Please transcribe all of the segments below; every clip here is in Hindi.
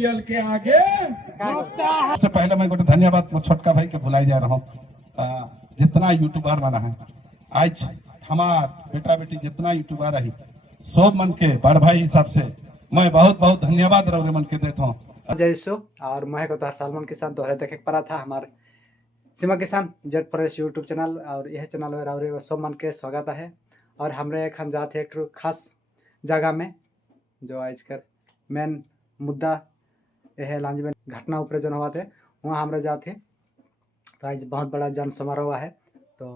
बीपीएल के आगे सबसे पहले मैं गोटे धन्यवाद छोटका भाई के बुलाई जा रहा हूँ। जितना यूट्यूबर बना है आज हमार बेटा बेटी जितना यूट्यूबर रही सब मन के बड़ भाई हिसाब से मैं बहुत बहुत धन्यवाद रौरे मन के देता हूँ। जय सो और मैं को तो सलमान किसान दोहरे देखे पड़ा था हमारे सीमा किसान जेड प्रेस यूट्यूब चैनल और यह चैनल में रौरे सब मन के स्वागत है। और हमरे एखन जाते एक खास जगह में जो आजकल मेन मुद्दा यह लांज में घटना ऊपर जन हुआ थे वहाँ हमरे जाते तो आज बहुत बड़ा जन समारोह है। तो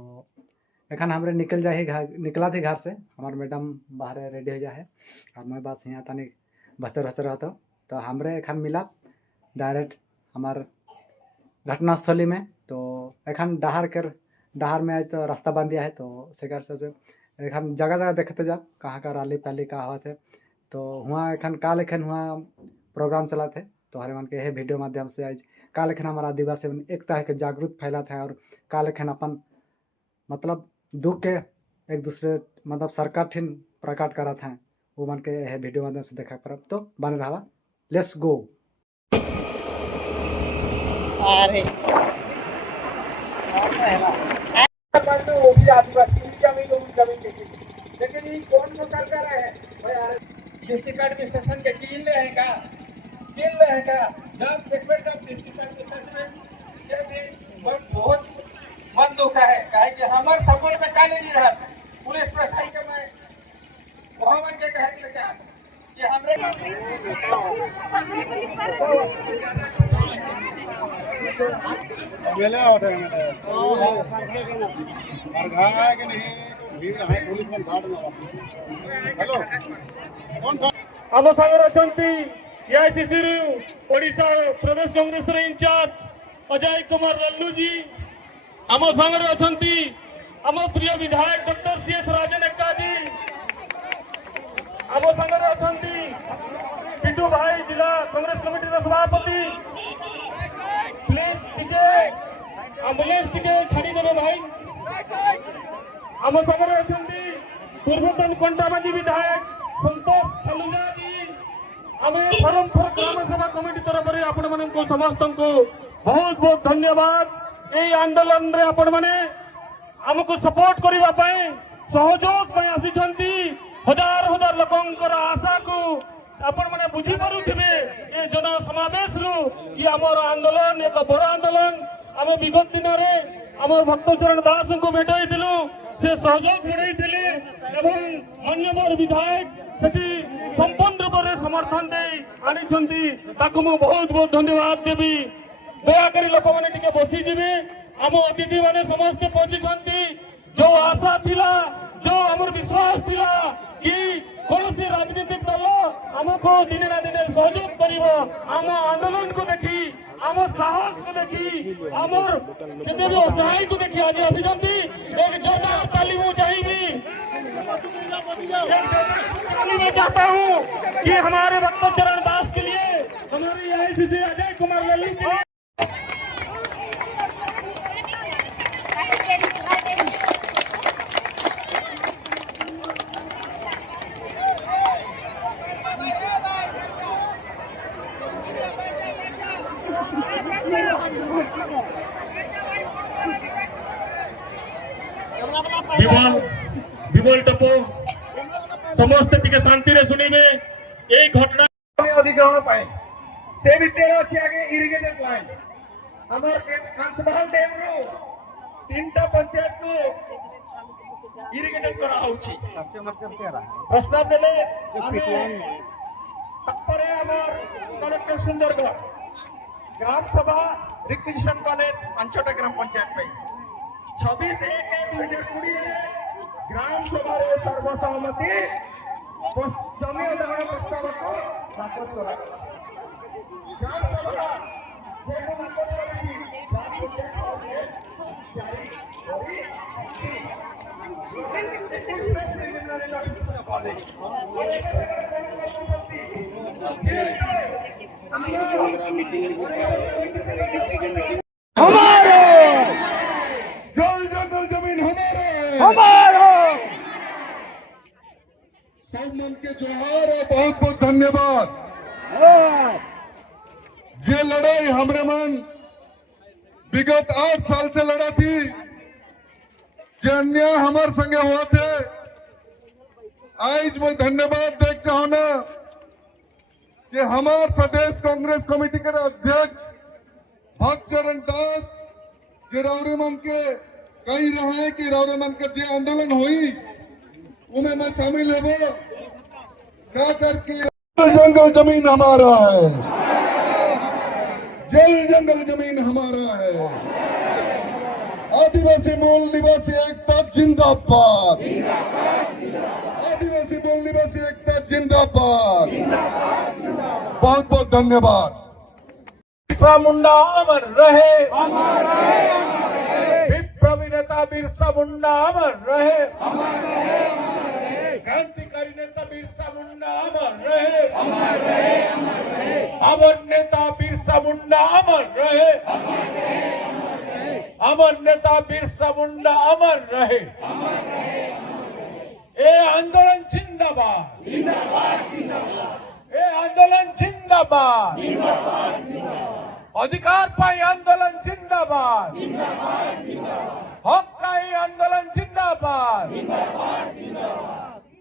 एखन हमरे निकला थे घर से हमारे मैडम बाहर रेडी हो जाए और मैं बस यहाँ तनिक भसर रहता हूँ। तो हमरे एखन मिला डायरेक्ट हमार घटनास्थली में। तो एखन डहार में आज तो रास्ता बन दिया है तो सेकर से एखन जगह देखते जा कहाँ का रैली पैली का हुआ थे। तो वहाँ एखन काल एखन वहाँ प्रोग्राम चला थे तो हरे मन के यह वीडियो माध्यम से आज काल एखन हमारा आदिवासी एकता के जागरूक फैला था और काल एखन अपन मतलब दुख के एक दूसरे मतलब सरकार ठिन प्रकट करा था वो मन के यह वीडियो माध्यम से देखा पर तो बन रहा लेट्स गो। वो भी आदिवासी जमीन लेकिन ये कौन को कर रहे हैं भाई डिस्ट्रिक्ट एडमिनिस्ट्रेशन के किन ले हैं का जब देखबे जब डिस्ट्रिक्ट एडमिनिस्ट्रेशन से भी बहुत मन दुख है काहे कि हमर सपोर्ट में काले नहीं रहा पुलिस प्रशासन के मैं वहां मन के कहे के चाहत कि हमरे मेले होता है और घाय के नहीं भीड़ है पुलिस में घाट में हेलो कौन आम सागर अछंती एआईसीसी ओडिशा प्रदेश कांग्रेस रे इंचार्ज अजय कुमार लल्लू जी आम सागर अछंती आम प्रिय विधायक डॉक्टर सीएस राजन एक्का जी आम सागर अछंती पिटू भाई जिला कांग्रेस कमिटी रो सभापति प्लीज टिके एम्बुलेंस टिके छाड़ी देबे भाई आम सागर अछंती पूर्वतन कंटाबाजी विधायक संतोष सलुजा जी आम परमपुर ग्राम सभा कमिटी तरफ से आपण मन को समस्त को बहुत बहुत धन्यवाद। ये आंदोलन रे आपण माने हमको सपोर्ट करिवा पय सहयोग पय आसी हजार हजार लोकंकर आशा को आपण माने बुझी पारुथिबे ए जन समावेश रु कि हमर आंदोलन एक बड़ आंदोलन हम विगत दिन रे हमर भक्तचरण दास को भेटई दिलु से सहयोग भेटई एवं माननीय विधायक सेठी संपूर्ण रूप से समर्थन दे आनी छंती ताको मु बहुत बहुत धन्यवाद देबी। दयाकरी लोक मैंने टिके बसी जीवे आम अतिथि मैंने समस्त पहुंची जो आशा थिला जो आमर विश्वास थिला कि कौन सी राजनीतिक दल आमको दिने ना दिने सहयोग करिवो आम आंदोलन को देखी आम साहस को देखी आमर केते भी असहाय को देखी आज आसी जंती एक जोरदार ताली मु चाहिए। मैं चाहता हूं कि हमारे भक्तचरण दास के लिए हमारे एआईसीसी अजय कुमार लल्लू के लिए विमल टपो समस्त टिके शांति रे सुनिबे ए घटना अधिग्रहण पाए से भितर अछि आगे इरिगेटेड लाइन हमर कांसबहाल डैम रो तीनटा पंचायत को इरिगेटेड करा होछि प्रस्ताव देले तत्परे हमर कलेक्टर सुंदरगढ़ ग्राम सभा रिक्वेशन कले 5टा ग्राम पंचायत पे 26/1/2020 ग्राम सभा रे सर्वसम्मति जमी अधिग्रहण प्रस्ताव को नापस करा ग्राम सभा जेको नापस हमारे जल जमीन हमारा सब मन के जोहार और बहुत बहुत धन्यवाद। जे लड़ाई हमरे मन विगत 8 साल से लड़ा थी, जे अन्याय हमारे संगे हुआ थे, आज मैं धन्यवाद देख चाहूँ ना कि हमारे प्रदेश कांग्रेस कमेटी के अध्यक्ष भक्तचरण दास जे रावरे मन के कही रहे कि रावरे मन के जे आंदोलन हुई उनमें मैं शामिल है, क्या करके जंगल जमीन हमारा है, जल जंगल जमीन हमारा है, आदिवासी मूल निवासी एकता जिंदाबाद, आदिवासी मूल निवासी एकता जिंदाबाद। बहुत बहुत धन्यवाद। बिरसा मुंडा अमर रहे, विप्लवी नेता बिरसा मुंडा अमर रहे, क्रांतिकारी नेता बिरसा मुंडा अमर रहे, अमर नेता बिरसा मुंडा अमर रहे, अमर नेता बिरसा मुंडा अमर रहे। ए आंदोलन जिंदाबाद, ए आंदोलन जिंदाबाद, अधिकार पाई आंदोलन जिंदाबाद, हक काई आंदोलन जिंदाबाद।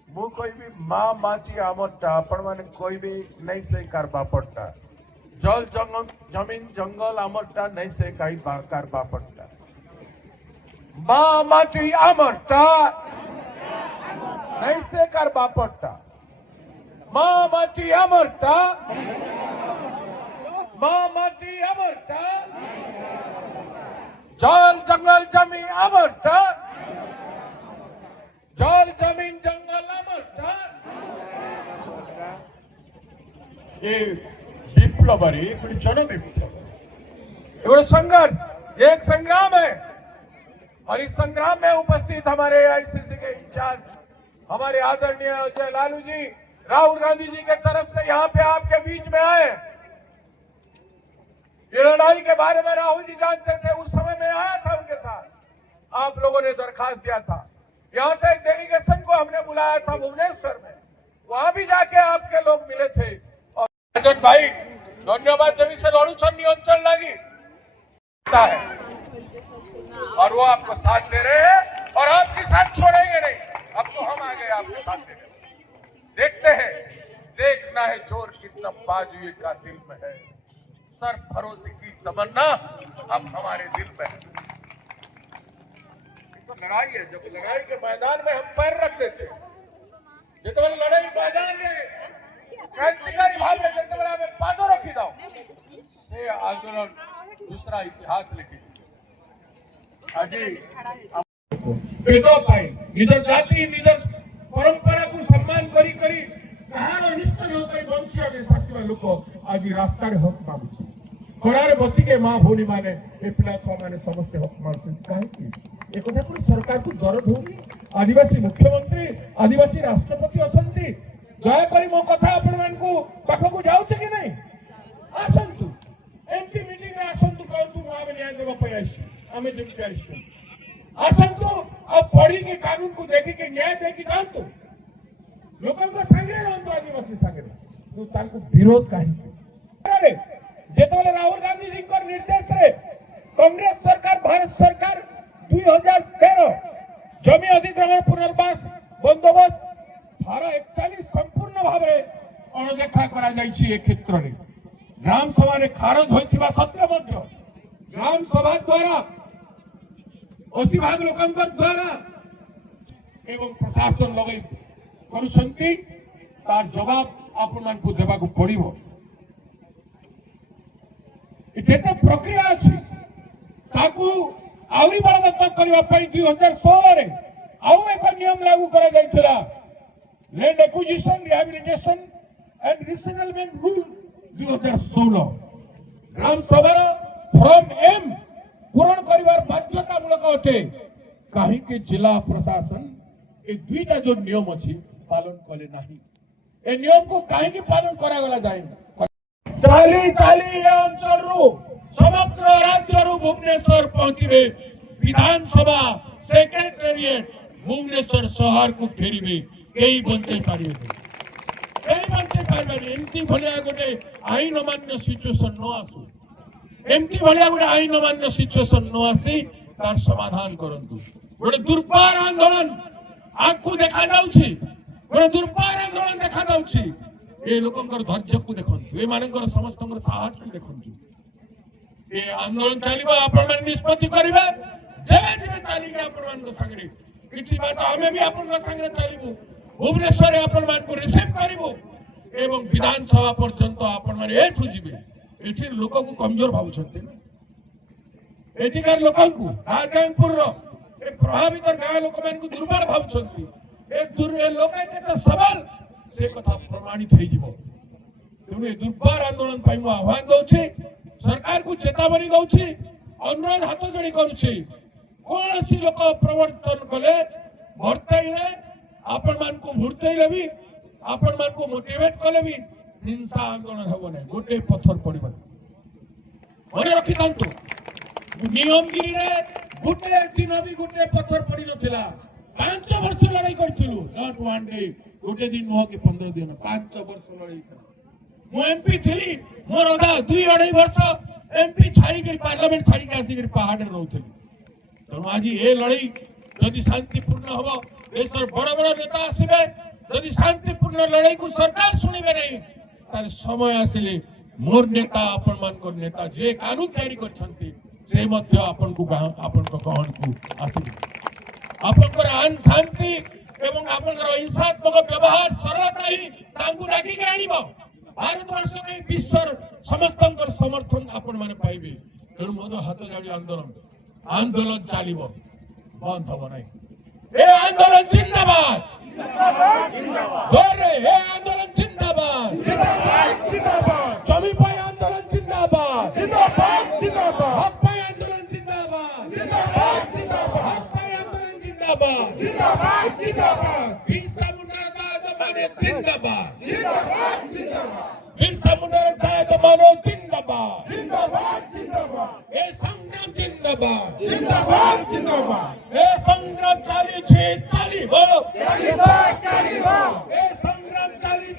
मु कोई भी माँ माची आमटा आपण माने कोई भी नहीं से करबा पड़ता, जल जंगल जमीन जंगल आमटा नहीं से कई करबा पड़ता। माँ माटी आमटा नहीं से करबा पड़ता, माँ माटी आमटा, माँ माटी आमटा, जल जंगल जमीन आमटा, जल जमीन जंगल आमटा। ये विप्लव है, जन विप्लव, संघर्ष, एक संग्राम है और इस संग्राम में उपस्थित हमारे आईसीसी के इंचार्ज हमारे आदरणीय अजय लालू जी, राहुल गांधी जी के तरफ से यहाँ पे आपके बीच में आए। ये लड़ाई के बारे में राहुल जी जानते थे, उस समय में आया था उनके साथ, आप लोगों ने दरखास्त दिया था। यहाँ से एक डेलीगेशन को हमने बुलाया था भुवनेश्वर में, वहां भी जाके आपके लोग मिले थे। और अजय भाई धन्यवाद देवी से लड़ू छन्नी अंचल लगी है और वो आपको साथ दे रहे हैं और आपके साथ छोड़ेंगे नहीं। अब तो हम आ गए आपके साथ देने। देखते हैं, देखना है जोर कितना बाजुए का दिल में है, सर भरोसे की तमन्ना अब हमारे दिल में है। तो लड़ाई है, जब लड़ाई के मैदान में हम पैर रखते थे, जो लड़ाई मैदान में क्रांतिकारी भाव में पादो रखी दो से आंदोलन दूसरा इतिहास लिखी आज निज जाति निज परंपरा को सम्मान करी करी कहार अनिष्ट न करी बंचिया शासिबा लोक आज रास्ता रे हक मागुछि। खरारे बसिके मां भौणी माने ए पिला छ माने समस्त हक मागुछि। काहे ए कथा को सरकार को दरद होनी? आदिवासी मुख्यमंत्री आदिवासी राष्ट्रपति अछंती, दया करी मो कथा आपण मान को पाख को जाउछ कि नहीं? आसंतु एमटी मीटिंग रे आसंतु कहतु मां न्याय देबा पय आइछु, आमे जेमति आइछु आसंतु अब पढ़ी के कानून को देखी के न्याय दे की जानतु लोगों को संगे रहंतु आदिवासी संगे तो तांको विरोध काहे जेतले राहुल गांधी जी को निर्देश रे कांग्रेस सरकार भारत सरकार 2013 जमी अधिग्रहण पुनर्वास बंदोबस्त धारा 41 संपूर्ण भाव रे अणदेखा करा जाईछि। ए क्षेत्र रे ग्राम सभा रे खारज होइथिबा सत्य मध्य ग्राम सभा द्वारा 80 भाग लोकंकर द्वारा एवं प्रशासन लगे करुछंती तार जवाब आपण मान को देबा को पड़िबो। जेते प्रक्रिया अछि ताकू आवरी बलवत्तर करबा पई 2016 रे आउ एक नियम लागू करा जायथिला land acquisition rehabilitation and resettlement rule 2016 gram sabha form M पूरण करिवार बाध्यतामूलक अटे। कहीं के जिला प्रशासन ए दुईटा जो नियम अछि पालन कले नाही। ए नियम को कहीं के पालन करा गला जाय चाली अंचल रु समग्र राज्य रु भुवनेश्वर पहुंचबे विधानसभा सेक्रेटेरिएट भुवनेश्वर शहर को फेरिबे केई बनते पारिबे केई बनते पारबानी एमती भलिया गोटे आईन अमान्य सिचुएशन न आसु एमती भलिया गोटे आईन अमान्य सिचुएशन न आसी तार समाधान करंतु गोटे दुर्बार आंदोलन आखु देखा जाउछि गोटे दुर्बार आंदोलन देखा जाउछि ए लोकंकर धैर्य को देखंतु ए मानकर समस्तंकर साहस को देखंतु ए आंदोलन चलिबा आपण मन निष्पत्ति करिबा जेबे जेबे चली आपण मन संगे किछि बात हमें भी आपण संगे चलिबु भुवनेश्वर आपण मान को रिसीव करिबु एवं विधानसभा पर्यंत आपण मान एठु जिबे एठी लोक को कमजोर भाबुछंती ना एठिकार लोक को राजगांगपुर रो ए प्रभावित गाँ लोक मान को दुर्बल भाबुछंती ए लोक के सबल से कथा प्रमाणित होई जिवो तेणु ए दुर्बार आंदोलन पाई मु आह्वान दउछि सरकार को चेतावनी दउछि अनुरोध हाथ जोड़ी करूछि कौन सी लोक प्रवर्तन कले भर्ताइले आपण मान को भुर्तइले भी आपण मान को मोटिवेट कले भी हिंसा आंदोलन हबो नै गोटे पत्थर पड़िबो मने रखि थांतु नियमगिरी रे गोटे दिन भी गोटे पत्थर पड़ी नथिला 5 वर्ष लड़ाई करथिलु नॉट वन डे गोटे दिन हो के 15 दिन 5 वर्ष लड़ाई मु एमपी थी मोर अदा 2.5 वर्ष एमपी छाड़ी के पार्लियामेंट छाड़ी के आसी के पहाड़ रे रहउथिलु तेणु आज ये लड़ाई यदि शांतिपूर्ण हबो देशर बड़ बड़ नेता आसबे यदि शांतिपूर्ण लड़ाई को सरकार सुनिबे नहीं तार समय आसिले मोर नेता आपण मान को नेता जे कानून तैयारी करछंती से मध्य आपण को आपण को कहन को आसिबे आपण को आन शांति एवं आपण को हिंसात्मक व्यवहार सरलता ही तांकु डाकी के आनिबो भारतवर्ष में विश्वर समस्तंकर समर्थन आपण माने पाइबे तेणु मोद हाथ जोड़ी आंदोलन चलिबो बंद हबो नहीं ए आंदोलन जिंदाबाद जोरे ए आंदोलन जिंदाबाद जमी पाई आंदोलन जिंदाबाद हक पाई आंदोलन जिंदाबाद हक पाई आंदोलन जिंदाबाद बिरसा मुंडा का माने जिंदाबाद बिरसा मुंडा का मानो जिंदाबाद ए संग्राम जिंदाबाद ए संग्राम चाली बोलो ए संग्राम चाली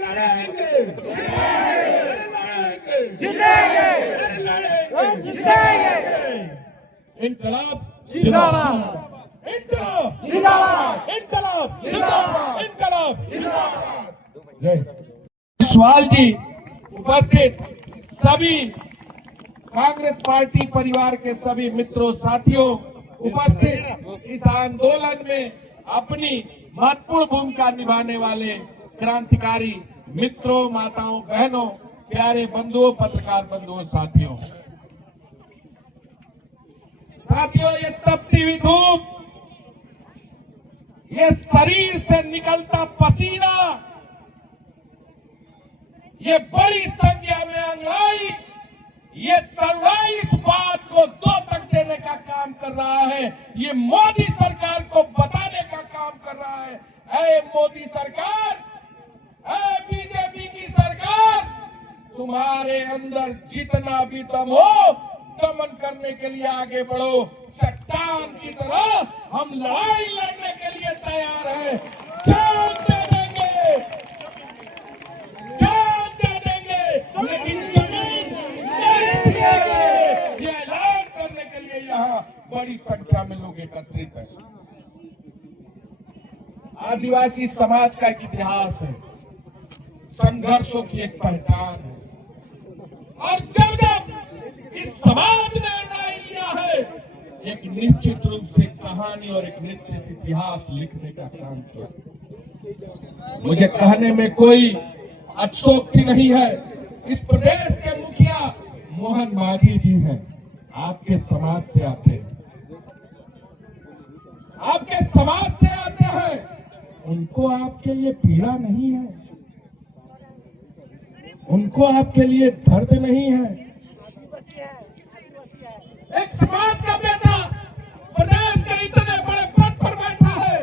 अरे लड़ेंगे इनकलाब जिंदाबाद जय सवाल जी उपस्थित सभी कांग्रेस पार्टी परिवार के सभी मित्रों साथियों उपस्थित इस आंदोलन में अपनी महत्वपूर्ण भूमिका निभाने वाले क्रांतिकारी मित्रों माताओं बहनों प्यारे बंधुओं पत्रकार बंधुओं साथियों ये तपती हुई धूप ये शरीर से निकलता पसीना ये बड़ी संख्या में अंगाई ये तरुणाई इस बात को दो तक देने का काम कर रहा है ये मोदी सरकार को बताने का काम कर रहा है ऐ मोदी सरकार ऐ बीजेपी की सरकार तुम्हारे अंदर जितना भी दम हो दमन करने के लिए आगे बढ़ो चट्टान की तरह हम लड़ाई लड़ने के लिए तैयार हैं जान दे देंगे लेकिन जमीन नहीं छीनेंगे ये ऐलान करने के लिए यहाँ बड़ी संख्या में लोग एकत्रित हैं आदिवासी समाज का एक इतिहास है संघर्षों की एक पहचान है और जब इस समाज ने निर्णय लिया है एक निश्चित रूप से कहानी और एक निश्चित इतिहास लिखने का काम किया मुझे कहने में कोई अतिशयोक्ति नहीं है इस प्रदेश के मुखिया मोहन मांझी जी हैं आपके समाज से आते हैं आपके समाज से आते हैं उनको आपके लिए पीड़ा नहीं है उनको आपके लिए दर्द नहीं है एक समाज का बेटा प्रदेश के इतने बड़े पद पर बैठा है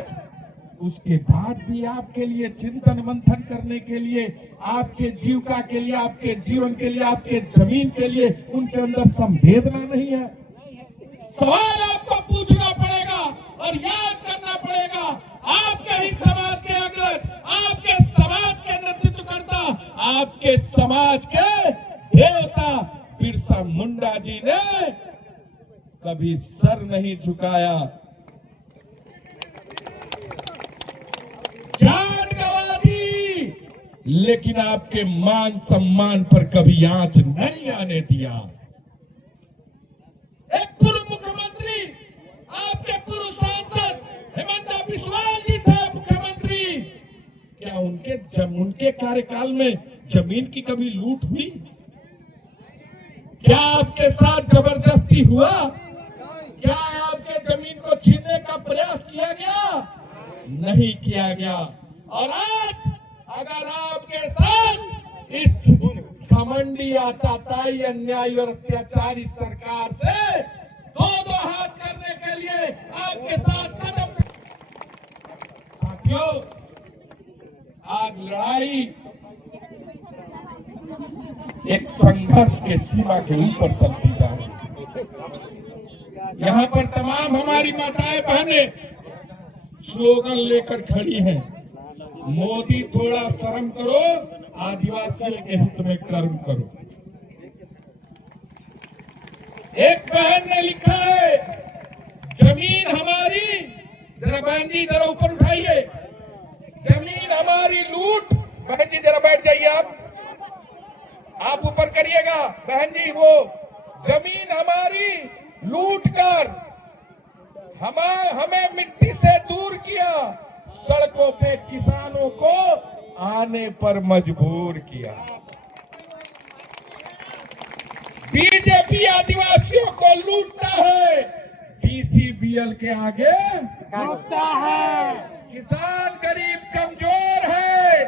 उसके बाद भी आपके लिए चिंतन मंथन करने के लिए आपके जीविका के लिए आपके जीवन के लिए आपके जमीन के लिए उनके अंदर संवेदना नहीं है सवाल आपको पूछना पड़ेगा और याद करना पड़ेगा आपके ही समाज के अगला समाज के देवता बिरसा मुंडा जी ने कभी सर नहीं झुकाया, जान गंवा दी, लेकिन आपके मान सम्मान पर कभी आंच नहीं आने दिया। एक पूर्व मुख्यमंत्री, आपके पूर्व सांसद हेमंत बिस्वाल जी थे मुख्यमंत्री, क्या उनके कार्यकाल में जमीन की कभी लूट हुई? क्या आपके साथ जबरदस्ती हुआ? क्या आपके जमीन को छीनने का प्रयास किया गया? नहीं किया गया। और आज अगर आपके साथ इस घमंडी आताताई अन्यायी और अत्याचारी सरकार से दो हाथ करने के लिए आपके साथ कदम, साथियों आज लड़ाई एक संघर्ष के सीमा के ऊपर चलती जा रही है। यहाँ पर तमाम हमारी माताएं बहनें स्लोगन लेकर खड़ी हैं, मोदी थोड़ा शर्म करो, आदिवासियों के हित में कर्म करो। एक बहन ने लिखा है, जमीन हमारी, जरा बहन जी जरा ऊपर उठाइए, जमीन हमारी लूट, बहन जी जरा बैठ जाइए, आप ऊपर करिएगा बहन जी, वो जमीन हमारी लूट कर हमें मिट्टी से दूर किया, सड़कों पे किसानों को आने पर मजबूर किया। बीजेपी आदिवासियों को लूटता है, डीसीबीएल के आगे झुकता है। किसान गरीब कमजोर है,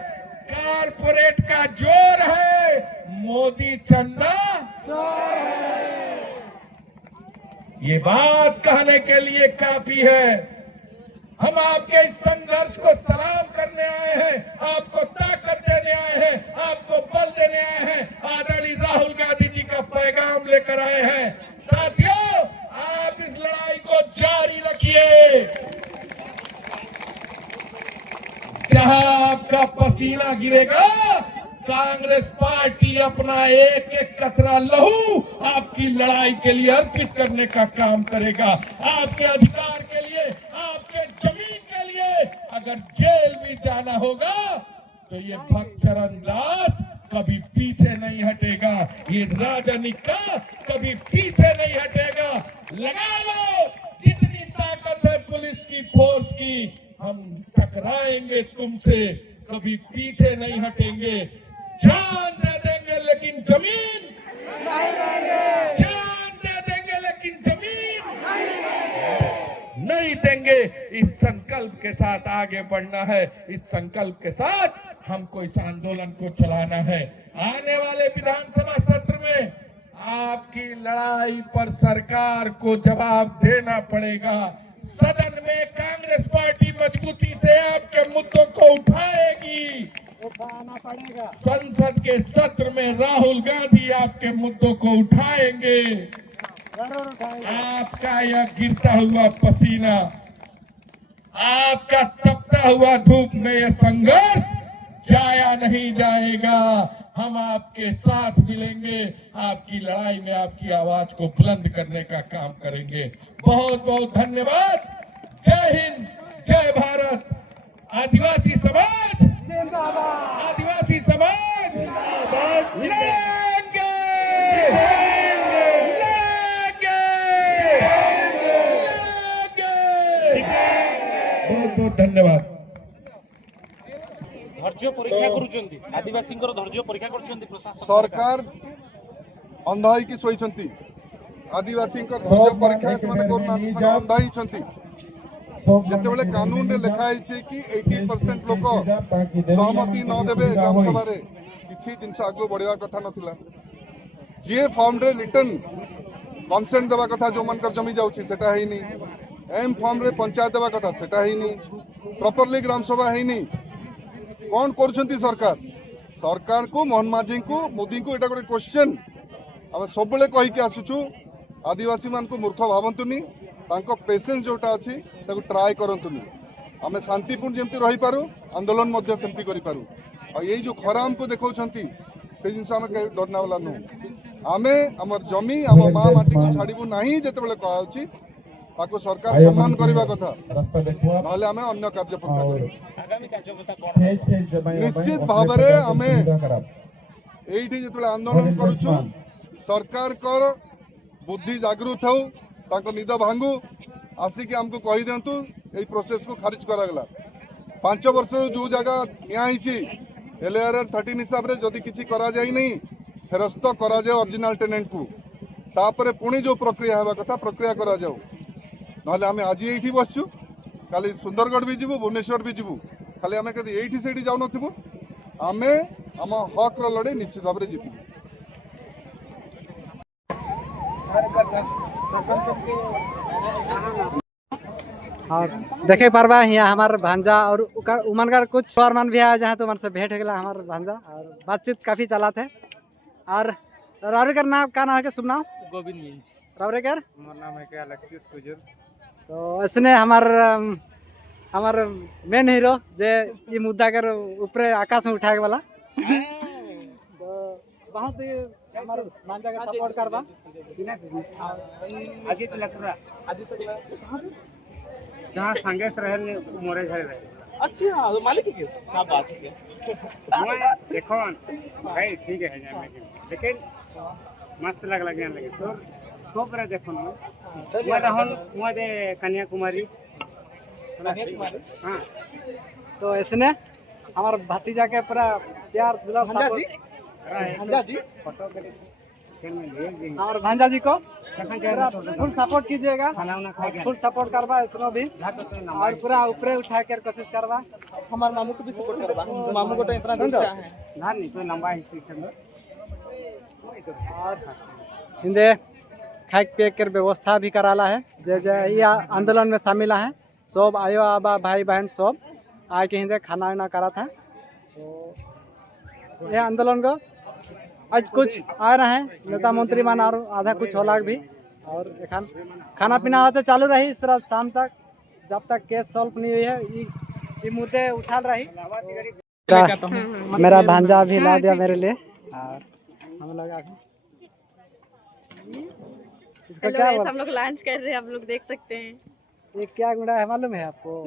कारपोरेट का जोर है, मोदी चंदा चोर है। ये बात कहने के लिए काफी है। हम आपके इस संघर्ष को सलाम करने आए हैं, आपको ताकत देने आए हैं, आपको बल देने आए हैं, आदरणीय राहुल गांधी जी का पैगाम लेकर आए हैं। साथियों, आप इस लड़ाई को जारी रखिए। जहां आपका पसीना गिरेगा, कांग्रेस पार्टी अपना एक एक कतरा लहू आपकी लड़ाई के लिए अर्पित करने का काम करेगा। आपके अधिकार के लिए, आपके जमीन के लिए अगर जेल भी जाना होगा तो ये भक्तचरण दास कभी पीछे नहीं हटेगा, ये राजनीति कभी पीछे नहीं हटेगा। लगा लो जितनी ताकत है पुलिस की, फोर्स की, हम टकराएंगे तुमसे, कभी पीछे नहीं हटेंगे। जान दे देंगे लेकिन जमीन नहीं देंगे, जान दे देंगे लेकिन जमीन नहीं देंगे। इस संकल्प के साथ आगे बढ़ना है, इस संकल्प के साथ हमको इस आंदोलन को चलाना है। आने वाले विधानसभा सत्र में आपकी लड़ाई पर सरकार को जवाब देना पड़ेगा। सदन में कांग्रेस पार्टी मजबूती से आपके मुद्दों को उठाएगी, उठाना पड़ेगा। संसद के सत्र में राहुल गांधी आपके मुद्दों को उठाएंगे। आपका यह गिरता हुआ पसीना, आपका तपता हुआ धूप में यह संघर्ष जाया नहीं जाएगा। हम आपके साथ मिलेंगे, आपकी लड़ाई में आपकी आवाज को बुलंद करने का काम करेंगे। बहुत बहुत धन्यवाद। जय हिंद, जय भारत। आदिवासी समाज जिंदाबाद, आदिवासी समाज जिंदाबाद। लड़ेंगे, बहुत बहुत धन्यवाद। धैर्य परीक्षा करुचंती, आदिवासींकर धैर्य परीक्षा करुचंती प्रशासन सरकार अंधा होइकी शोइछंती। आदिवासी धैर्य परीक्षा से अंधा होइछंती। जेतेबेले कानून रे लिखा है कि 80% लोक सहमति न देबे ग्राम सभा रे किछि दिन से आगु बढ़िया कथा नथिला। जे फॉर्म रे रिटर्न कंसेंट देवा कथा जो मनकर जमी जाउछि सेटा हेइनी, एम फॉर्म रे पंचायत देवा कथा सेटा हेइनी, प्रॉपर्ली ग्राम सभा हेइनी। कौन कर सरकार? सरकार को मोहन माझी को मोदी को एटा गोटे क्वेश्चन आम सब कहीकि आसुचु। आदिवासी मान को मूर्ख भावतुनि, पेसेंस जोटा अच्छी ट्राए करतुनि। आम शांतिपूर्ण जमी रही पारू, आंदोलन सेमती करूँ। और ये जो खरा हमको देखा से जिनस आम डरना वाला नु आमे हमर जमी हम माँ माटी को छाड़बू नहीं जिते कहुची ताको सरकार सम्मान करबा कथा नहले आमे अन्य कार्यपंथा निश्चित भाव में आमे एठी जिते आंदोलन करूछु सरकार कर बुद्धि जागृत हो ताको निद भांगू आसिक आमको कही दिंतु ये प्रोसेस को खारिज करागला 5 वर्ष जो जगह नियाई LAR 13 हिसाब से जदि किसी करा जाई नहीं फेरस्त करा जाए ओरिजिनल टेनेंट को तापर पुणी जो प्रक्रिया हेबा कथा प्रक्रिया करा जाऊ नहले आमे आज एठी बसछु काली सुंदरगढ़ भी जीवु भुवनेश्वर भी जीवु खाली आमे कदी एठी सेठी जाउ नथिबु आमे हम हक रो लड़े निश्चित भाव में जीतबु और देखे पारबा यहाँ हमार भांजा और उमन का कुछ फॉरमान भी आया जहाँ तो मन से भेंट हो गया हमार भांजा और बातचीत काफ़ी चला थे और रावरेकर नाम का नाम है शुभ नाम गोविंद मिंज रावरेकर हमारा नाम है क्या अलेक्सिस कुजूर तो इसने हमार मेन हीरो जे ये मुद्दा कर ऊपर आकाश में उठाए वाला तो बहुत ही हमारे भांजा का सपोर्ट करबा जहाँ संगेश रहे मोरे घर रहे अच्छा तो मालिक की क्या बात है मैं देखो भाई ठीक है लेकिन मस्त लगे लगे तो खूब रहे देखो मैं रहन मुझे कन्याकुमारी हाँ तो इसने हमारे भतीजा के पूरा प्यार दुलार भांजा जी और भांजा जी को फुल सपोर्ट कीजिएगा फुल सपोर्ट करवा इसमें भी और पूरा ऊपर उठा कर कोशिश करवा हमारे मामू को भी सपोर्ट करवा मामू को तो इतना दूर से आए हैं ना नहीं तो लंबा और हिंदे खाए पिए कर व्यवस्था भी कराला है जे जे ये आंदोलन में शामिल है सब आयो आबा भाई बहन सब आके हिंदे खाना वाना करा था तो यह आंदोलन को आज कुछ आ रहे हैं नेता मंत्री मान और आधा कुछ होला भी और एखन खाना पीना होते चालू रही इस तरह शाम तक जब तक केस सॉल्व नहीं हुई है ये मुद्दे उठा रही मेरा भांजा भी ला दिया मेरे लिए और हम लोग इसका क्या हम लोग लंच कर रहे हैं आप लोग देख सकते हैं ये क्या गुड़ा है मालूम है आपको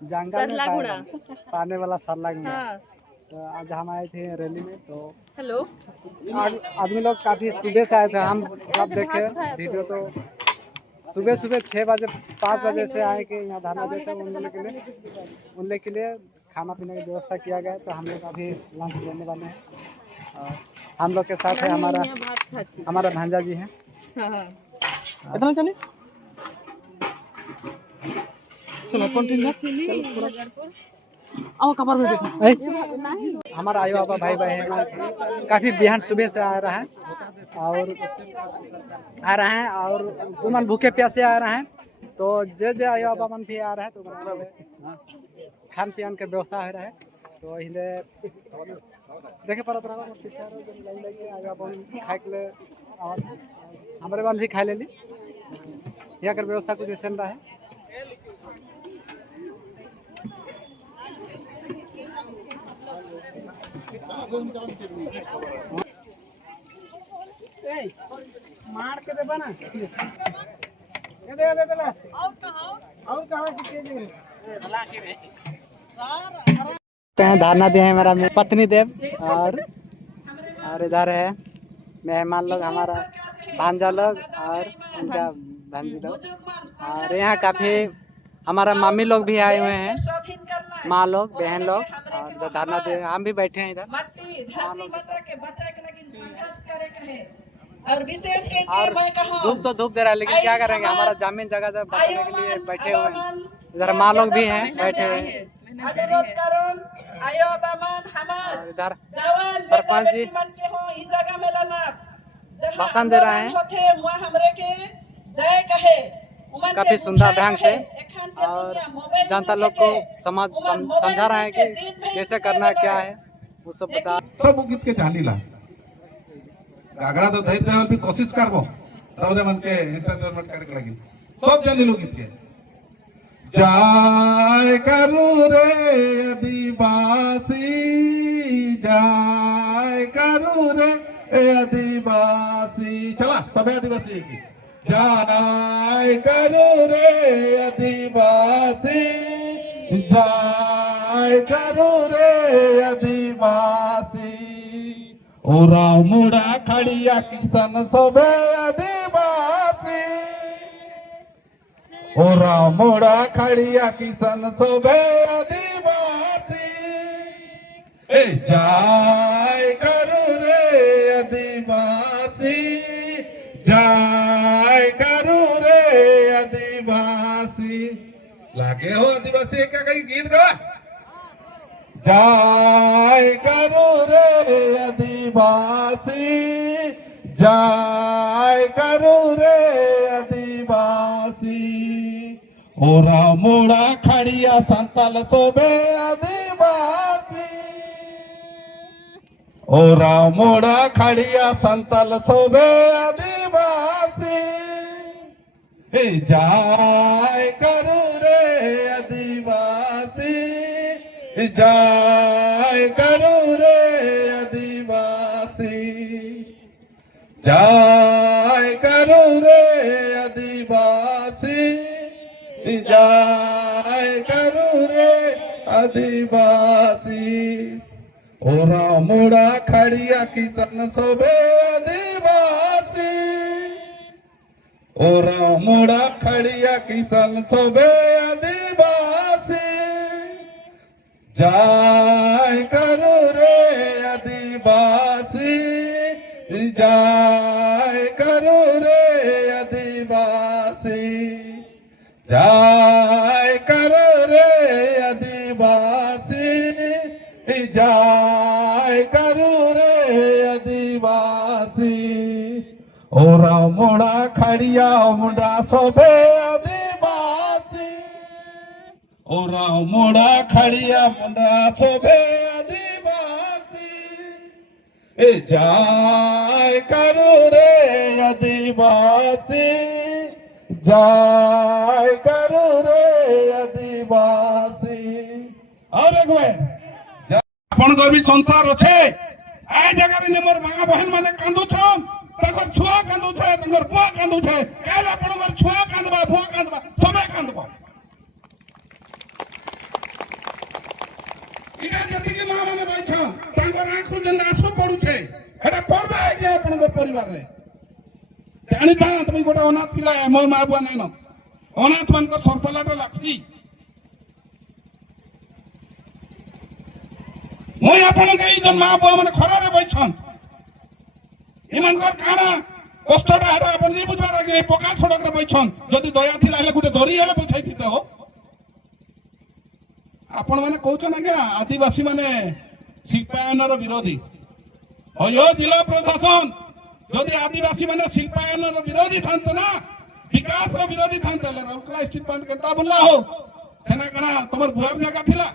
जंगल में पाने वाला सरला गुड़ा हाँ। तो आज हम आए थे रैली में तो हेलो आदमी लोग काफ़ी सुबह से आए थे हम जब देखे वीडियो तो सुबह 6 बजे 5 बजे से आए कि यहाँ धरना देते उन लोग के लिए खाना पीने की व्यवस्था किया गया तो हम लोग अभी लंच लेने वाले हैं और हम लोग के साथ है हमारा भांजा जी हैं इतना चले चलो कंटिन्यू आओ कमर में बैठो हमारा आयो बाबा भाई बहन काफ़ी बिहान सुबह से आ रहा है और उमन भूखे प्यासे आ रहे हैं तो जे आयो बाबा मन भी आ रहा है तो खान पियान के व्यवस्था हो रहा है तो हिले देखे पड़ा खाए के लिए और हमारे मन भी खाए ले ली यहाँ कर व्यवस्था कुछ ऐसा रहा है मार के देबा ना दे और कहाँ धारणा दिए हैं मेरा पत्नी देव और इधर है मेहमान लोग हमारा भांजा लोग और उनका भांजी लोग और यहाँ काफ़ी हमारा मामी लोग भी आए हुए हैं माँ लोग बहन लोग और इधर धरना दे हम भी बैठे हैं इधर और धूप तो धूप दे रहा है लेकिन क्या करेंगे हमारा जमीन जगह बचने के लिए बैठे हुए हैं इधर माँ लोग भी हैं बैठे हुए हैं और इधर सरपंच जी भाषण दे रहे हैं काफी सुंदर ढंग से और जनता लोग को समझा रहे हैं कि कैसे करना क्या है वो सब बता सब गीत के जानी ला गागड़ा तो धैर्य देवल भी कोशिश करबो रौरे मन के एंटरटेनमेंट करे लगी सब जानी लोग गीत के जाय करू रे आदिवासी जाय करू सभी आदिवासी की जाय करो रे आदिवासी जाय करो रे आदिवासी ओरा मुड़ा खड़िया किसान सभे आदिवासी ओरा मुड़ा खड़िया किसान सभे आदिवासी ए जाय करो रे आदिवासी जाय करो रे आदिवासी लागे हो आदिवासी क्या कहीं गीत गा जाय करो रे आदिवासी जाय करो रे आदिवासी ओरा मोड़ा खड़िया संताल सोबे आदिवासी ओरा मोड़ा खड़िया संताल सोबे आदिवासी ए जाय करो रे आदिवासी जाय करो रे आदिवासी जाय करो रे आदिवासी जाय करो रे आदिवासी ओरा मोड़ा खड़िया किसान सोबे आदिवासी ओरा मोड़ा खड़िया किसान सोबे आदिवासी जाय करो रे आदिवासी जाय करो रे आदिवासी जाय करो रे आदिवासी जाय करो रे आदिवासी ओरा मोड़ा खड़िया मुंडा सोबे आदिवासी ओरा मोड़ा खड़िया मुंडा सोबे आदिवासी ए जाय करो रे आदिवासी जाय करो रे आदिवासी और एक बार आपनकर भी संसार अच्छे आ जगह रे मोर मां बहन माने कांदु छन तकर छुआ कांदु छे तकर बुआ कांदु छे काल आपनकर छुआ कांदबा बुआ कांदबा सबे कांदबा इना जति के मां माने भाई छन तकर आंखु जन आंसू पडु छे एटा पड़बा है जे आपनकर परिवार रे जानि ता तुम गोटा अनाथ पिला मोर मां बुआ नै न अनाथ मन को सरपलाटा लागती মই আপনাকে এই যে মা বুয়া মানে খরারে বইছন ইমানকর কানা কষ্টটা হেটা আপনি নি বুঝবার আগে এই পকা সড়করে বইছন যদি দয়া থিলা হলে গুটে ধরি হেলে বুঝাই দিতে হো আপন মানে কହୁছন আজ্ঞা আদিবাসী মানে শিল্পায়নর বিরোধী ওয়ো জেলা প্রশাসন যদি আদিবাসী মানে শিল্পায়নর বিরোধী থানতে না বিকাশর বিরোধী থানতে হলে রাউরকেলা স্টিল প্লান্ট কেনতা বললা হো সেনা কানা তোমার ভুয়ার জায়গা থিলা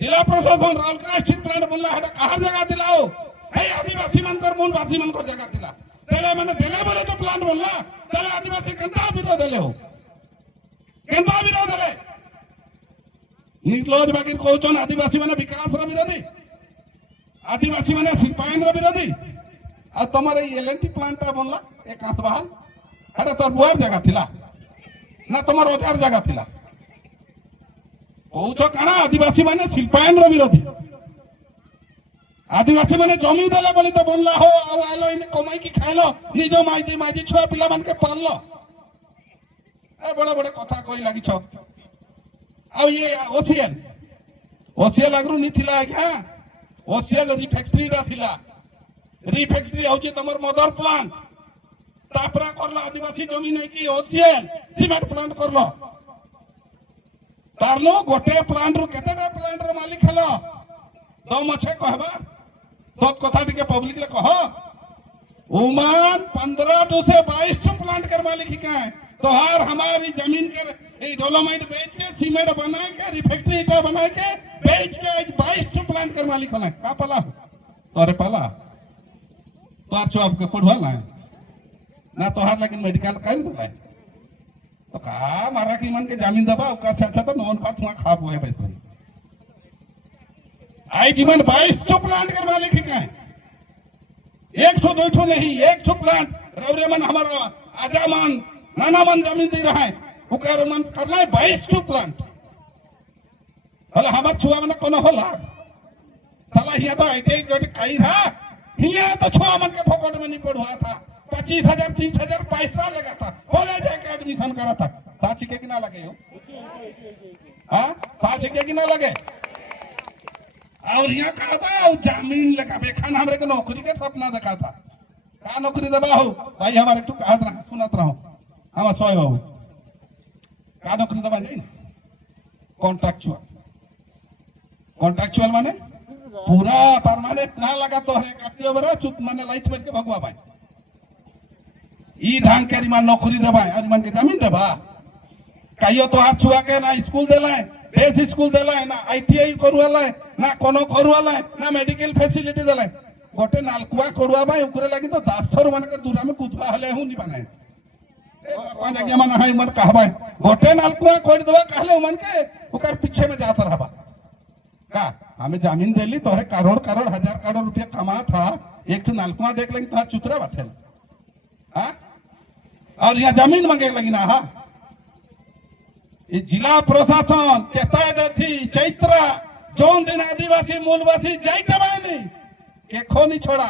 जिला प्रशासन राउरकेला स्टील प्लांट बोलला हटा कहार जगह दिलाओ ए आदिवासी मनकर मूल वासी मनकर जगह दिला तेले माने देले बोले तो प्लांट बोलला तेले आदिवासी केनता विरोध देले हो केनता विरोध देले निकलोज बाकी कहउछन आदिवासी माने विकास रो विरोधी आदिवासी माने शिल्पायन रो विरोधी आ तमरे एलएनटी प्लांट बोलला एक कांतबाल हटा तोर बुआर जगह थिला ना तमर रोजगार जगह थिला कौच काना आदिवासी माने शिल्पायन विरोधी आदिवासी माने जमी देले बोली तो बोलला हो आ आलो इन कमाई की खाइलो निजो माइजी माइजी छुआ पिला मान के पाललो ए बड़े बड़े कथा कोई लागि छ आ ये ओसीएल अगरु नी थिला क्या ओसीएल रिफैक्टरी रा थिला रिफैक्टरी होची तमर मदर प्लांट तापरा करला आदिवासी जमी नहीं की ओसीएल सीमेंट प्लांट करलो तारनो गोटे प्लांट रो केतेटा प्लांट रो मालिक हलो दम छे कहबा सत कथा टिके पब्लिक ले कह उमान 15 टू से 22 टू प्लांट कर मालिक ही का तो हर हमारी जमीन के ए डोलोमाइट बेच के सीमेंट बना के रिफैक्टरी ईटा बना के बेच के 22 टू प्लांट कर मालिक होला का पला तोरे पला तो आछो आपके पढ़वाला ना तोहार लेकिन मेडिकल कर दला तो का मारा की मन के जमीन दबा का से अच्छा तो नॉन बात वहां खाप हुए भाई आई जीवन 22 टू प्लांट कर मालिक ही का है एक ठो दो ठो नहीं एक ठो प्लांट रौरे मन हमारा आजा मन नाना मन जमीन दे रहा है उकर मन करना है 22 प्लांट हला हमार छुआ मन कोनो होला साला हिया तो आईटीआई जो कई रहा हिया तो छुआ मन के फोकट में नहीं पढ़वा था 25,000 30,000 पैसा लगा था कॉलेज जाके एडमिशन करा था साची के ना लगे हो हाँ साची के ना लगे और यहाँ कहा था जमीन लगा बेखान हमरे को नौकरी के सपना देखा था का नौकरी दबा हो भाई हमारे तू कहत रहा सुनत रहो हम सोए बाबू का नौकरी दबा जाए कॉन्ट्रैक्चुअल माने पूरा परमानेंट ना लगा तो है काटियो बरा चुत माने लाइट में के भगवा भाई ई ढंग के मान नौकरी दबा और मन के जमीन दबा कहियो तो हाथ छुआ के ना स्कूल देला है बेस स्कूल देला है ना आईटीआई करवाला है ना कोनो करवाला है ना मेडिकल फैसिलिटी देला है गोटे नालकुआ करवा भाई उकरे लगी तो 10 थोर मन के दूरा में कुदवा हले हूं नहीं बनाए पांच आगे मन हाई मर कहबा गोटे नालकुआ कोड दवा कहले मन के उकर पीछे में जाता रहबा का हमें जमीन देली तोरे करोड़ करोड़ हजार करोड़ रुपया कमा था एक तो नालकुआ देख लगी तो चुतरा बैठे हाँ और यहाँ जमीन मांगे लगी ना हाँ ये जिला प्रशासन चेता थी चैत्रा जोन दिन आदिवासी मूलवासी जाई जवानी के खो नहीं छोड़ा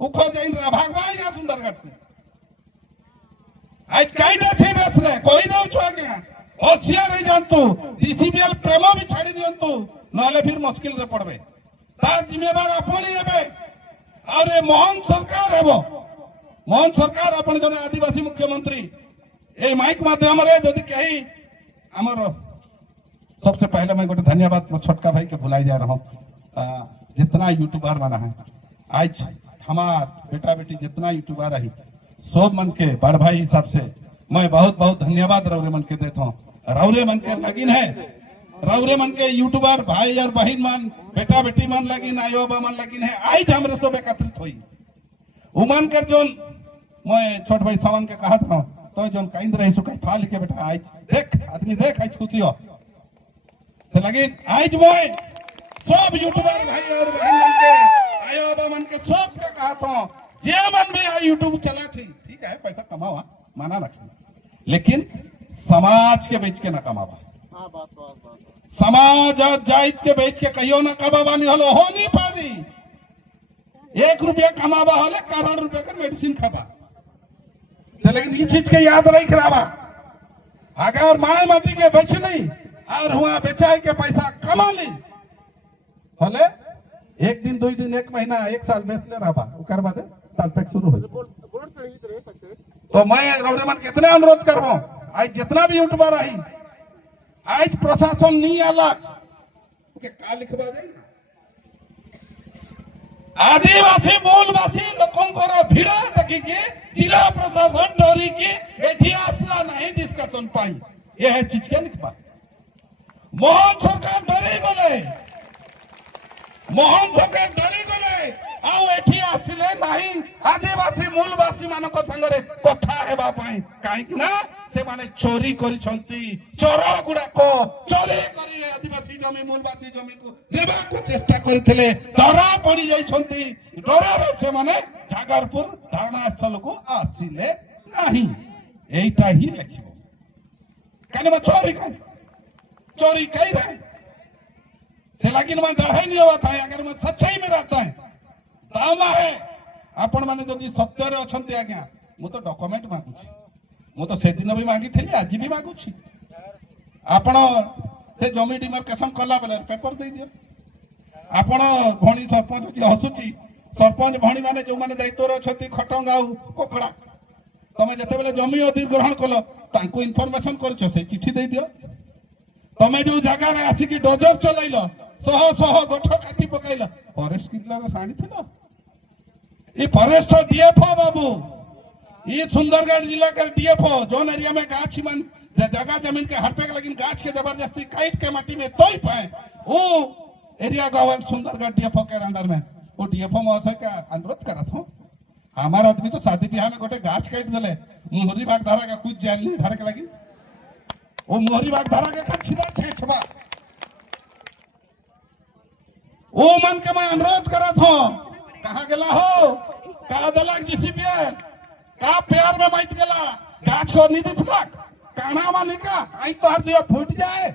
उखो जाइन रहा भागवाई या सुंदरगढ़ से आज कई दे थी बेसले कोई ना उठवा गया होशियार नहीं जानतु जीसीबीएल प्रेमो भी छाड़ी दियंतु नहले फिर मुश्किल रे पड़बे तार जिम्मेदार अपन ही हेबे और ये मोहन सरकार हेबो मोहन सरकार अपन जने आदिवासी मुख्यमंत्री ए माइक माध्यम रे जदि कही हमर सबसे पहले मैं गोटे धन्यवाद छोटका भाई के बुलाई जा रहा हूँ जितना यूट्यूबर बना है आज हमार बेटा बेटी जितना यूट्यूबर रही सब मन के बड़ भाई हिसाब से मैं बहुत बहुत धन्यवाद रौरे मन के देता हूँ रौरे मन के लगिन है रौरे मन के यूट्यूबर भाई और बहन मन बेटा बेटी मन लगिन आयो बा मन लगिन है आज हमरे सब एकत्रित हुई उमन के जोन मैं छोट भाई सावन के कहत रहा तो जोन काइंद रही सुकर फा लिखे बेटा आज देख आदमी देख आज खुशियो से लगिन आज मैं सब यूट्यूबर भाई और बहन मन के आयो बा मन के सब के कहत हूं जे मन में आ यूट्यूब चला थी ठीक है पैसा कमावा माना रखना लेकिन समाज के बेच के ना कमावा समाज जाइत के बेच के कहियो ना कमावा नहीं हलो हो नहीं पारी 1 रुपया कमावा हले करोड़ रुपया का मेडिसिन खावा लेकिन ये चीज के याद नहीं करावा अगर माय मती के बेच ली और हुआ बेचाई के पैसा कमा ली हले 1 दिन 2 दिन 1 महीना 1 साल बेच ले रहा उकर बाद साल पे शुरू हो तो मैं रौरे मन कितने अनुरोध करबो आज जितना भी यूट्यूबर आई आज प्रशासन नहीं आला के का लिखवा दे आदिवासी मूलवासी लोगों को भिड़ा देखी कि जिला प्रशासन डोरी की एठी आसला नहीं जिसका तुम पाई ये है चीज के लिखवा मोहन सरकार डरी गले मोहन सरकार डरी गले आउ एठी आसिले नहीं आदिवासी मूलवासी मानक संगरे कथा हेबा पाई काहे कि ना से माने चोरी करी छंती चोरा गुडा को चोरी करी आदिवासी जमी मूलवासी जमी को लेबा को चेष्टा करथिले धरा पड़ी जाई छंती डरा से माने जागरपुर धारणा स्थल को आसिले नहीं एटा ही लिखिबो काने में चोरी कई रहे से लेकिन मैं डर ही नहीं होता है अगर मैं सच्चाई में रहता है दामा है आपण माने जदी सत्य रे अछंती आज्ञा मु तो डॉक्यूमेंट मागुछी मु तो से दिन भी मागी थी आज भी मागुछी आपण से जमी डिमार्केशन कला बेले पेपर दे दियो आपण भणी सरपंच की हसुची सरपंच भणी माने जो माने दायित्व रे अछंती खटंगा कोकड़ा तमे जते बेले जमी अधिग्रहण कलो तांको इन्फॉर्मेशन करछो से चिट्ठी दे दियो तमे जो जगह रे आसी की डोजर चलाइलो सह सह गोठ काटी पकाइलो फॉरेस्ट किला रे साणी थिलो ये फॉरेस्ट डीएफओ बाबू ये सुंदरगढ़ जिला का डीएफओ जोन एरिया में गाछ मन जगह जमीन के हड़पे के लेकिन गाछ के जबरदस्ती काट के माटी में तोड़ पाए वो एरिया गवर्नमेंट सुंदरगढ़ डीएफओ के अंडर में वो डीएफओ महोदय का अनुरोध करत हूं हमारा आदमी तो शादी ब्याह में गोटे गाछ काट देले मोहरी बाग धारा का कुछ जेल नहीं धारे के लगी वो मोहरी बाग धारा के का सीधा छेछबा ओ मन के मैं अनुरोध करत हूं कहां गेला हो का दलक जीसीबीएल का प्यार में मत गेला गाछ को नहीं दिखलक काना मानी का आई तो हर दिया फूट जाए।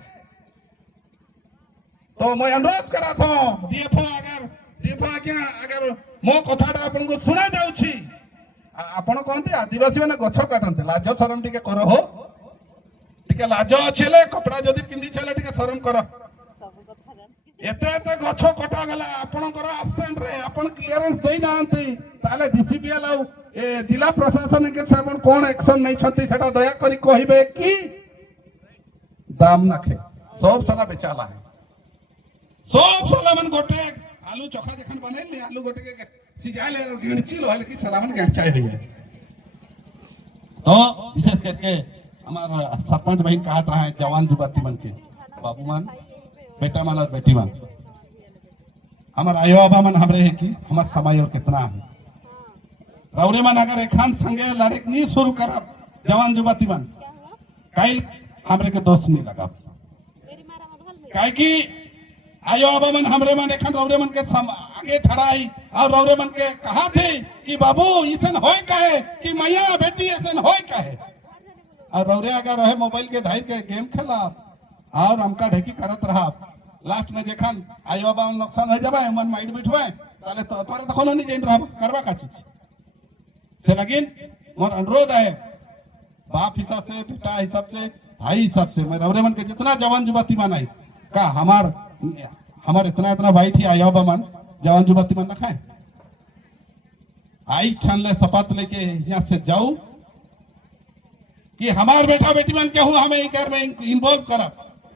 तो मैं अनुरोध करा था डीएफओ क्या अगर मो कथाटा आपन को सुना जाउछि आपण कहते आदिवासी मैंने गछ काटते लाज शरम टिके कर हो टिके लाज अच्छे कपड़ा जदि पिंधि छले टिके शरम कर एते एते गछ कटा गला आपनकर एब्सेंट रे आपन क्लियरेंस देई नांती ताले डीसीपीएल आउ ए जिला प्रशासन के सामन कोन एक्शन नै छथि सेटा दया करी कहिबे कि दाम नखे सब साला बेचाला है सब साला मन गोटे आलू चोखा जखन बनैली आलू गोटे के सिजाले गिणची लोहल की साला मन गण चाय होय। तो विशेष करके हमारा सरपंच बहन कहा रहा है जवान जुबाती मन के बाबू मान बेटा मान और बेटी मान हमारा आयो बाबा मन हमरे है कि हमार समय और कितना है रौरे मन अगर एखान संगे लड़े नहीं शुरू करब जवान जुबाती मन काई हमरे के दोस्त नहीं लगा काहे कि आयो बाबा मन हमरे मन एखान रौरे मन के आगे ठड़ाई और रौरे मन के कहा थे कि बाबू इसन होय काहे कि मैया बेटी इसन होय काहे और रौरे अगर रहे मोबाइल के धाई के गेम खेला और हमका ढेकी करत रहा लास्ट में देखन आई बाबा नुकसान हो जाबे मन माइंड बिठवे ताले तो तोरे तो कोनो नहीं जाइन रहा करवा का चीज से लेकिन मोर अनुरोध है बाप हिसाब से बेटा हिसाब से भाई हिसाब से मैं रौरे मन के जितना जवान जुबाती मन आई का हमार इतना भाई थी आया बाबा मन जवान जुबाती मन रखा है आई छान ले शपथ लेके यहाँ से जाऊं कि हमार बेटा बेटी मन के हूँ हमें घर में इन्वॉल्व करा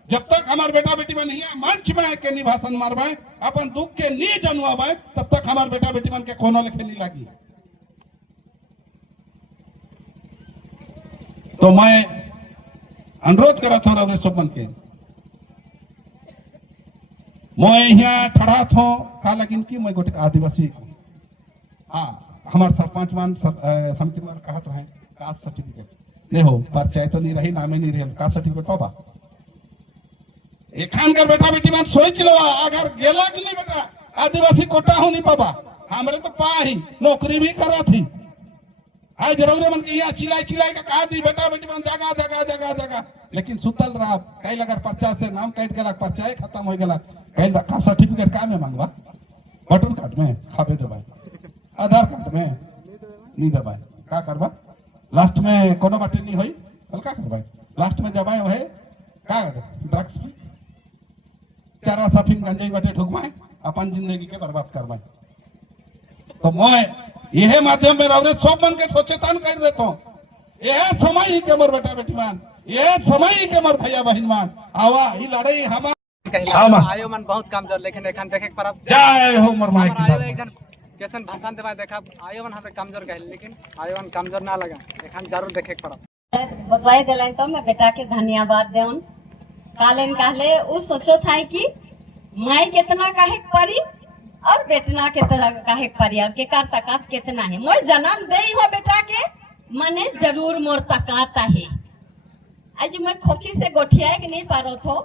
जब तक हमार बेटा बेटी मन यहाँ मंच में आके नहीं भाषण मारवाए अपन दुख के नहीं जनुआवाए तब तक हमार बेटा बेटी मन के कोनो लिखे नहीं लगी। तो मैं अनुरोध करा था रवरे सब मन के मैं यहाँ ठड़ा थो का लगिन की मैं गोटे आदिवासी हाँ हमार सरपंच मान समिति मान कहत रहे कास्ट सर्टिफिकेट नहीं हो परिचय तो नहीं रही नामे नहीं रही कास्ट सर्टिफिकेट होबा एखान कर बेटा बेटी मान सोच लो अगर गेला कि नहीं बेटा आदिवासी कोटा हो नहीं पाबा हमरे तो पा ही नौकरी भी करा थी आज रौरे मन के यहाँ चिलाई का कहा दी बेटा बेटी मन जगह लेकिन सुतल रहा कई लगर पर्चा से नाम काट गला पर्चा खत्म हो गला कई का सर्टिफिकेट का में मांगवा वोटर कार्ड में खाबे दबाई आधार कार्ड में नहीं दबाई का करबा लास्ट में कोनो बाटे नहीं होई का करबा लास्ट में जबाए है का ड्रग्स चारा साफिन गंजाई बाटे ठुकवाए अपन जिंदगी के बर्बाद करवाए। तो मैं यह माध्यम में रौरे सब मन के सचेतन कर देता हूँ यह समय ही के मोर बेटा बेटी मान यह समय ही के मोर भैया बहन मान आवा ई लड़ाई हमार आयो मन बहुत कमजोर लेकिन एखन देखे के परब जय हो मोर माई आयो एक जन कैसन भाषण देवा देखा आयो मन हमरे कमजोर कहल लेकिन आयो मन कमजोर ना लगा एखन जरूर देखे के परब बतवाई दिलन तो मैं बेटा के धन्यवाद देउन कालन कहले उ सोचो था कि माई कितना काहे परी और बेटना कितना काहे परी और के कार तकात कितना है मोर जन्म दे हो बेटा के मने जरूर मोर तकात है आज मैं खोखी से गोठिया के नहीं पारो थो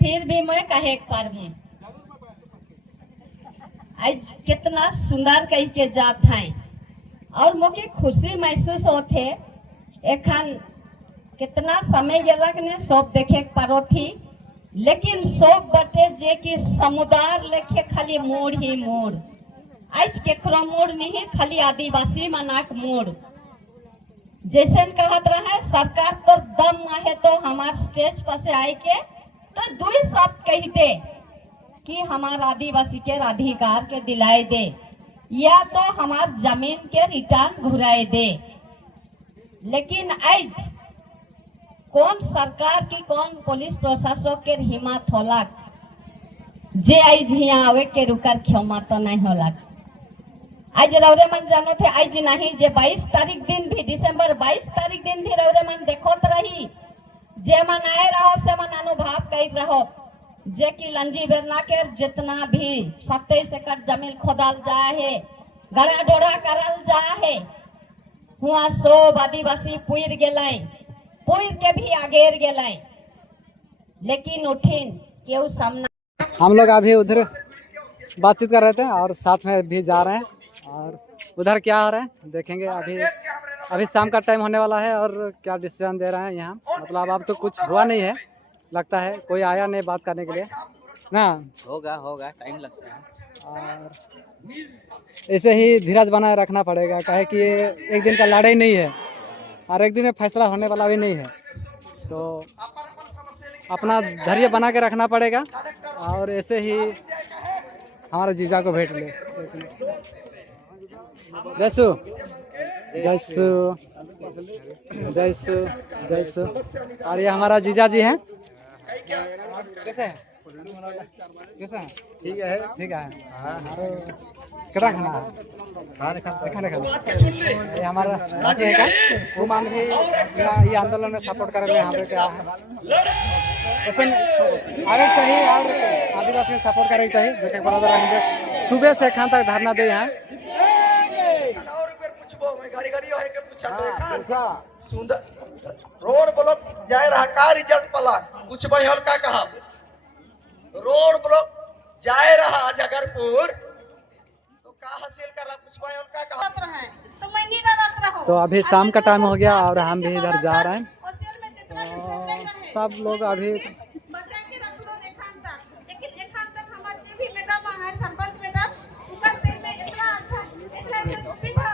फिर भी मैं कहे पार में आज कितना सुंदर कह के जात है और मोके खुशी महसूस होते एखन कितना समय गेलक ने सब देखे पारो थी लेकिन सब बटे जे कि समुदाय लेखे खाली मोड़ ही मोड़ आज केकरो मोड़ नहीं खाली आदिवासी मनाक मोड़ जैसे कहत रहे सरकार तो दम है तो हमार स्टेज पर से आए के तो दो शब्द कह दे कि हमार आदिवासी के अधिकार के दिलाए दे या तो हमार जमीन के रिटर्न घुराए दे। लेकिन आज कौन सरकार की कौन पुलिस प्रशासन के हिम्मत होला जे आज यहाँ आवे के रुकर क्षमा तो नहीं होला। आज रौरे मन जानो थे आज नहीं जे 22 तारीख दिन भी दिसंबर 22 तारीख दिन भी रौरे मन देखोत रही जे मन आए रहो से मन अनुभव कर रहो जे कि लंजी बेरना के जितना भी 27 एकड़ जमीन खोदल जाए है गड़ा डोरा करल जाए है हुआ सब आदिवासी पुर गेलै पुर के भी आगेर गेलै लेकिन उठिन केहू सामना। हम लोग अभी उधर बातचीत कर रहे थे और साथ में भी जा रहे हैं और उधर क्या हो रहा है देखेंगे। अभी अभी शाम का टाइम होने वाला है और क्या डिसीजन दे रहे हैं यहाँ, मतलब अब तो कुछ हुआ नहीं है लगता है, कोई आया नहीं बात करने के लिए ना। होगा टाइम लगता है। और ऐसे ही धीरज बनाए रखना पड़ेगा, काहे कि ये एक दिन का लड़ाई नहीं है और एक दिन में फैसला होने वाला भी नहीं है, तो अपना धैर्य बना के रखना पड़ेगा। और ऐसे ही हमारे जीजा को भेंट ले। जयसु जयसु जयसु जयसु। और ये हमारा जीजा जी हैं। कैसे हैं? कैसे हैं? ठीक है ठीक है। क्या खाना है? खाना ये हमारा का वो मान भी ये आंदोलन में सपोर्ट कर रहे हैं। हमारे क्या है आगे चाहिए और आदिवासी सपोर्ट करने चाहिए। जो बराबर सुबह से खान तक धरना दे यहाँ। रोड ब्लॉक जाए रहा का रिजल्ट पला कुछ बहल का कहा रोड ब्लॉक जाए रहा जगरपुर तो का हासिल करा कुछ बहल का कहा तो मैं नहीं डरत रहूं। तो अभी शाम का टाइम हो गया और हम भी इधर जा रहे हैं। सब लोग अभी बचाके रख लो एखान तक, लेकिन एखान तक हमारे भी मैडम है सरपंच मैडम उनका से में इतना अच्छा सुविधा